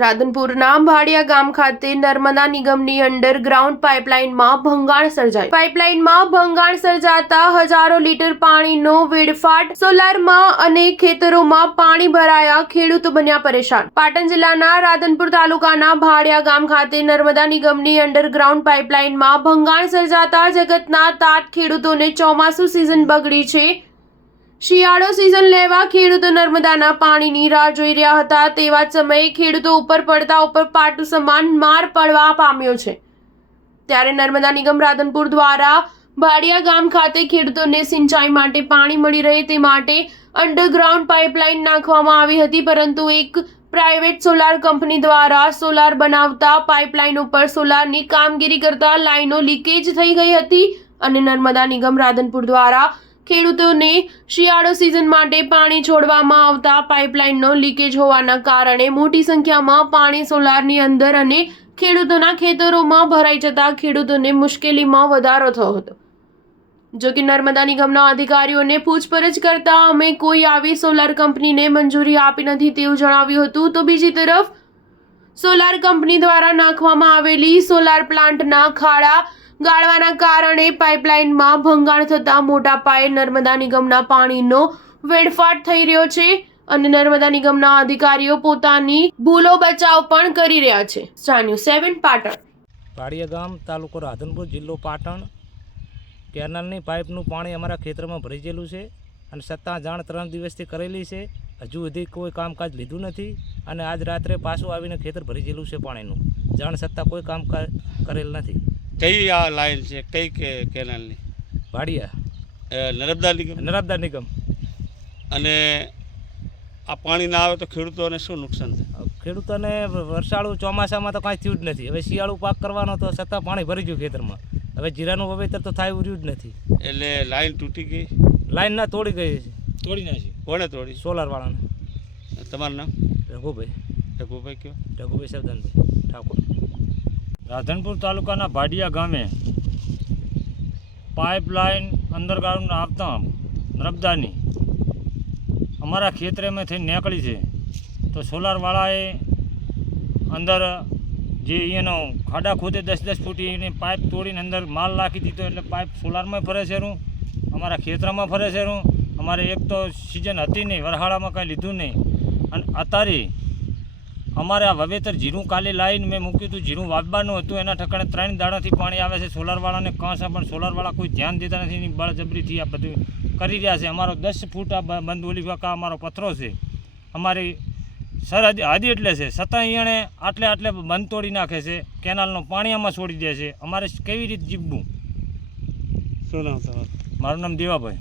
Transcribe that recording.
રાધનપુરના ભાડિયા ગામ ખાતે નર્મદા નિગમની અંડરગ્રાઉન્ડ પાઇપલાઇનમાં ભંગાણ સર્જાઈ. પાઇપલાઇનમાં ભંગાણ સર્જાતા હજારો લીટર પાણીનો વેડફાટ, સોલારમાં અને ખેતરોમાં પાણી ભરાયા, ખેડૂતો બન્યા પરેશાન. પાટણ જિલ્લાના રાધનપુર તાલુકાના ભાડિયા ગામ ખાતે નર્મદા નિગમની અંડરગ્રાઉન્ડ પાઇપલાઇનમાં ભંગાણ સર્જાતા જગતના તાત ખેડૂતોને ચોમાસુ સિઝન બગડી છે. શિયાળો સિઝન લેવા ખેડૂતો નર્મદાના પાણીની રાહ જોઈ રહ્યા હતા. તેવા જ સમયે ખેડૂતો ઉપર પડતા ઉપર પાટું સમાન માર પડવા પામ્યો છે. ત્યારે નર્મદા નિગમ રાધનપુર દ્વારા ભાડિયા ગામ ખાતે ખેડૂતોને સિંચાઈ માટે પાણી મળી રહે તે માટે અંડરગ્રાઉન્ડ પાઇપલાઇન નાખવામાં આવી હતી, પરંતુ એક પ્રાઇવેટ સોલાર કંપની દ્વારા સોલાર બનાવતા પાઇપલાઇન ઉપર સોલારની કામગીરી કરતા લાઈનો લીકેજ થઈ ગઈ હતી અને નર્મદા નિગમ રાધનપુર દ્વારા ખેડૂતોને શિયાળો સિઝન માટે પાણી છોડવામાં આવતા પાઇપલાઇનનો લીકેજ હોવાના કારણે મોટી સંખ્યામાં પાણી સોલારની અંદર અને ખેડૂતોના ખેતરોમાં ભરાઈ જતા ખેડૂતોને મુશ્કેલીમાં વધારો થયો હતો. જો કે નર્મદા નિગમના અધિકારીઓને પૂછપરછ કરતા અમે કોઈ આવી સોલાર કંપનીને મંજૂરી આપી નથી તેવું જણાવ્યું હતું. તો બીજી તરફ સોલાર કંપની દ્વારા નાખવામાં આવેલી સોલાર પ્લાન્ટના ખાડા ગાળવાના કારણે પાઇપલાઇનમાં ભંગાણ થતા મોટા પાયે નર્મદા નિગમના પાણીનો વેડફાટ થઈ રહ્યો છે અને નર્મદા નિગમના અધિકારીઓ પોતાની ભૂલો બચાવ પણ કરી રહ્યા છે. Star news 7 Patan. ભાડિયા ગામ, તાલુકો રાધનપુર, જિલ્લો પાટણ. કેનાલની પાઇપનું પાણી અમારા ખેતરમાં ભરી ગયેલું છે અને છતાં જાણ 3 દિવસથી કરેલી છે. હજુ સુધી કોઈ કામકાજ લીધું નથી અને આજ રાત્રે પાછું આવીને ખેતર ભરી ગયેલું છે પાણીનું. જાણ છતાં કોઈ કામકાજ કરેલ નથી. કઈ આ લાઈન છે, કઈ કેનાલની? ભાડિયા નર્મદા નિગમ. અને આ પાણી ના આવે તો ખેડૂતોને શું નુકસાન થાય? ખેડૂતોને વરસાળું ચોમાસામાં તો કાંઈ થયું જ નથી. હવે શિયાળું પાક કરવાનો તો છતાં પાણી ભરી ગયું ખેતરમાં. હવે જીરાનું વાવેતર તો થાય રહ્યું જ નથી. એટલે લાઈન તૂટી ગઈ? લાઈન ના તોડી ગઈ છે. તોડી નાખી. કોણે તોડી? સોલારવાળાને. તમારું નામ? રઘુભાઈ કયો? રઘુભાઈ સબદાનભાઈ ઠાકોર. રાધનપુર તાલુકાના ભાડિયા ગામે પાઇપલાઇન અંડરગ્રાઉન્ડ આપતા નર્મદાની અમારા ખેતરેમાંથી નીકળી છે. તો સોલારવાળાએ અંદર જે એનો ખાડા ખોદે 10-10 ફૂટી એની પાઇપ તોડીને અંદર માલ નાખી દીધો. એટલે પાઇપ સોલારમાં ફરે છે, અમારા ખેતરમાં ફરે છે. અમારે એક તો સિઝન હતી નહીં, વરહાળામાં કાંઈ લીધું નહીં. અને અત્યારે અમારે આ વાવેતર જીરું કાલે લાવીને મેં મૂક્યું હતું. જીરું વાવવાનું હતું, એના ઠકાણે 3 દાડાથી પાણી આવે છે. સોલારવાળાને કાંસા પણ સોલારવાળા કોઈ ધ્યાન દેતા નથી. એની બળજબરીથી આ બધું કરી રહ્યા છે. અમારો 10 ફૂટ આ બંધ ઓલી વાંકા અમારો પથરો છે. અમારી સરહદ હદી એટલે છે, છતાં અહીંયાને આટલે બંધ તોડી નાખે છે. કેનાલનું પાણી આમાં છોડી દે છે. અમારે કેવી રીતે જીવવું? શું નામ તમારું? મારું નામ દેવાભાઈ.